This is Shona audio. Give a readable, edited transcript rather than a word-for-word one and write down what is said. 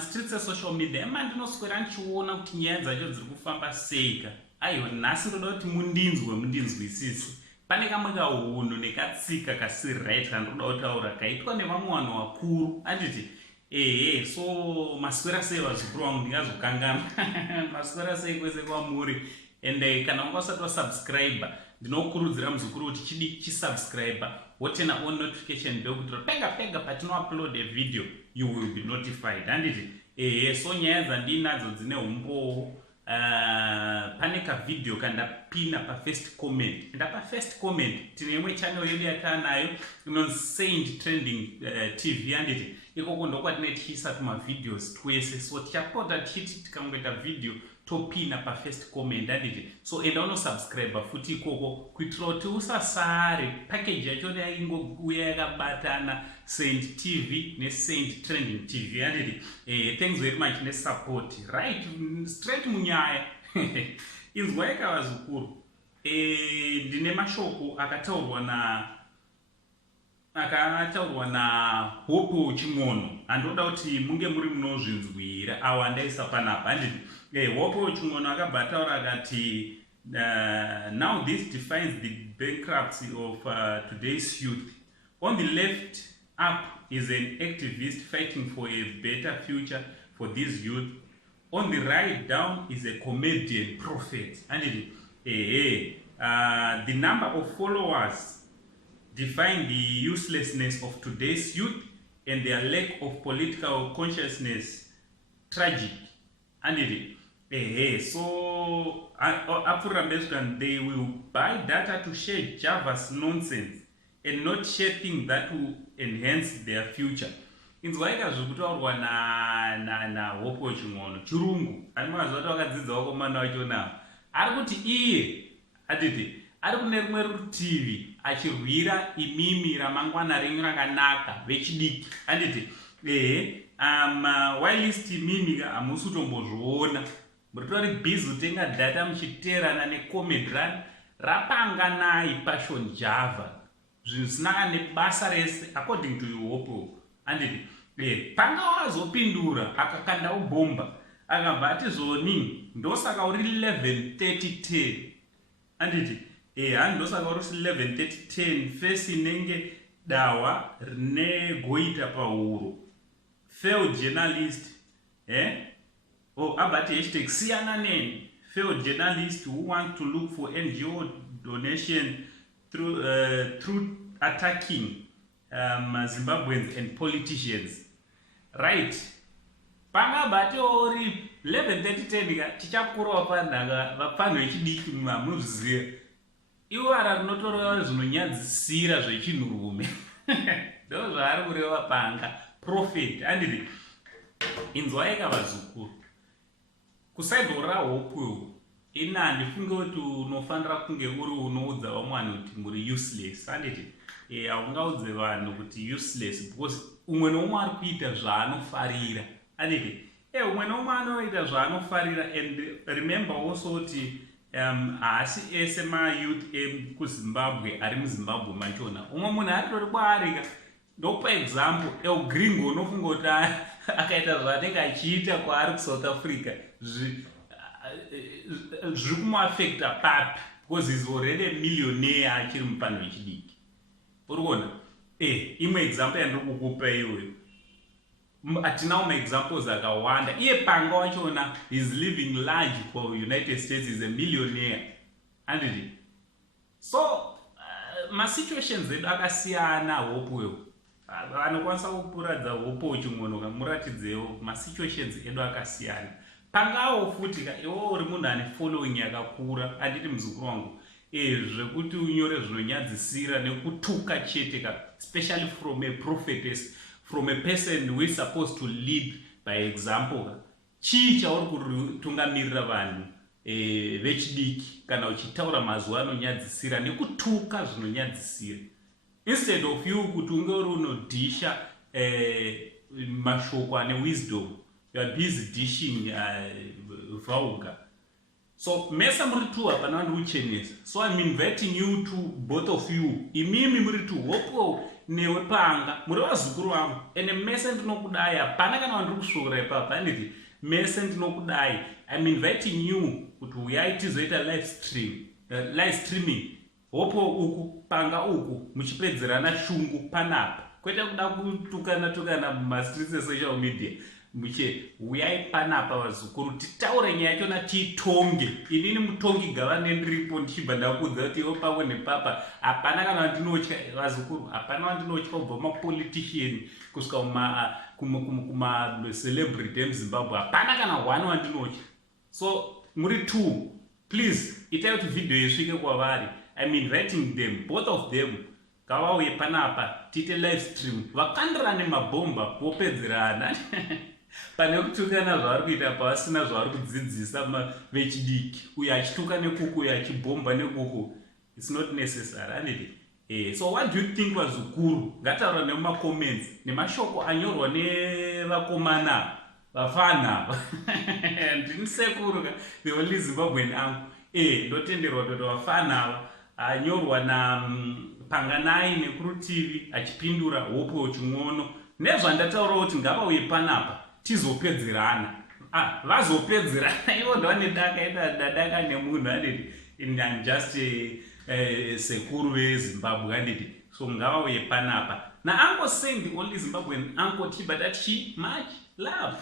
Streets social media mandinoswera ndichiona kuti nyaya dzacho dziri kufamba seika. Aiwa, nhasi ndoda kuti mundinzwisise. Pane kamwe kaunhu nekatsika kasi right kandoda kutaura kaitwa nevamwe vanhu vakuru. Anditi so maswera sei vazukuru vangu ndingazokangana. Maswera sei kwese kwamuri. And kana ungasati wasubscribe ndinokurudzira muzukuru kuti chisubscribe wotena on notification bell kuti pega patino upload a video you will be notified. Anditi so nyaya dzandinadzo dzine umbo pane ka video kandapina pa first comment. Ndapa first comment tine imwe channel yedu yatanayo inonzi Saint Trending TV. Anditi ikoko ndokwatine tichiisa tuma videos twese, so tichapota tichiti tikangoita video topina pa first comment. Anditi so enda unosubscribe futi ikoko kuitira kuti usasare package yacho yaingouya yakabatana Saint TV ne Saint Trending TV. Anditi thanks very much ne support right straight munyaya. Inzwai kavazukuru ndine mashoko akataurwa na Hope Ching'ono. Andoda kuti munge muri munozvinzwira awa ndaisa panapa. Anditi Hope Ching'ono akabataura akati now this defines the bankruptcy of today's youth. On the left up is an activist fighting for a better future for this youth. On the right down is a comedian prophet. And the number of followers define the uselessness of today's youth and their lack of political consciousness. Tragic. And so they will buy data to share Java's nonsense and not share things that will enhance their future. Inzwaika zvokutaurwa na Hope Ching'ono chirungu animazoti wakadzidzawo komana wacho nawo ari kuti iye atiti ari kune rumwe rutivi achirwira imimi ramangwana renyu rakanaka vechidiki. Anditi whilst imimi hamusi kutombozviona muritori busy kutenga data muchiterana necomedy rapanganai passion Java zvisina nebasa rese according to Hope. Anditi panga wazopindura akakandawo bhomba akabva ati zvoni ndosaka uri 11:30:10. Anditi hani ndosaka uri 11:30:10 fesi inenge dawa rine goita pahuro failed journalist abati hashtag siyana neni failed journalist who want to look for NGO donation through attacking Zimbabweans and politicians. Right. Panga bati ori 11:30:10 tichakurawo panhaka vapanhu vechidiki mamuziya. Iwo rinotoreva zvinonyadzisira zvechinhurume. Ndo zvaari kureva panga prophet. Anditi inzwai kavazukuru kusaidho raHope ina ndifunge kuti unofanira kunge uri unoudza vamwe vanhu kuti muri useless. Anditi haungaudze vanhu kuti useless because umwe noumwe ari kuita zvaanofarira. Anditi umwe noumwe anoita zvaanofarira. And remember also kuti haasi ese mayouth ekuzimbabwe ari muzimbabwe machona. Umwe munhu aritori kwaarika ndokupa example Gringo unofunga kuti akaita zvaanenge achiita kwaari kuSouth Africa zviri kumuafecta papi because he's already a millionaire achiri mupanhu vechidiki. Urikuona imwe example yandiri kukupa iyoyo. Atinawo maexamples akawanda. Iye panga wachona is living large for United States, is a millionaire. Anditi so masituations edu akasiyana. Hope anokwanisa kupuradza Hope Ching'ono kamuratidzewo masituations edu akasiyana. Pangawo futi iwo uri munhu ane following yakakura. Anditi muzukuru wangu zvekuti unyore zvinonyadzisira nekutuka chete especially from a prophetess, from a person who is supposed to lead by example. Chii chauri kutungamirira vanhu vechidiki kana uchitaura mazuva anonyadzisira nekutuka zvinonyadzisira instead of you kuti unge uri unodhisha mashoko ane wisdom. You are busy dishing vulgar. So mesa muri two hapana vandiuchenesa. So I'm inviting you to both of you. Imimi muri two hopo newe panga muri vazukuru vangu ende mese ndinokudai hapana kana vandiri kusvokera ipapa handiti mese ndinokudai. I'm inviting you kuti uyai tizoita live streaming hopo uku panga uku muchipedzerana shungu panapa kwete kuda kutukana mumastreets esocial media uyai panapa vazukuru titaure nyaya yachona tiitonge. Inini mutongi gavane ndiripo ndichibva ndakudza kuti ivo pamwe nepapa hapana kana vandinotya vazukuru, hapana vandinotya kubva mapolitician kusvika kuma-celebrity emuzimbabwe, hapana kana one wandinotya. So muri two, please itai kuti video isvike kwavari. I'm inviting them, both of them, ngavauye panapa tiite live stream vakandirane mabhomba vopedzerana pane kutukana zvavari kuita pavasina zvavari kudzidzisa vechidiki, uyo achituka nekuku uyo achibhomba nekuku. It's not necessary, handiti. So what do you think vazukuru? Ngataura nemumacomments nemashoko anyorwa nevakomana vafana ndini sekuru the only Zimbabwean angu ndotenderwa kuti vafana ava anyorwa naPanganai nekurutivi achipindura hopo ching'ono nezvandataura kuti ngavauye panapa tizopedzerana. Vazopedzerana ivo ndavane daka nemunhu handiti. I'm just sekuru veZimbabwe handiti. So ngavauye panapa. Na Uncle saying the only Zimbabwean uncle, but that she much love.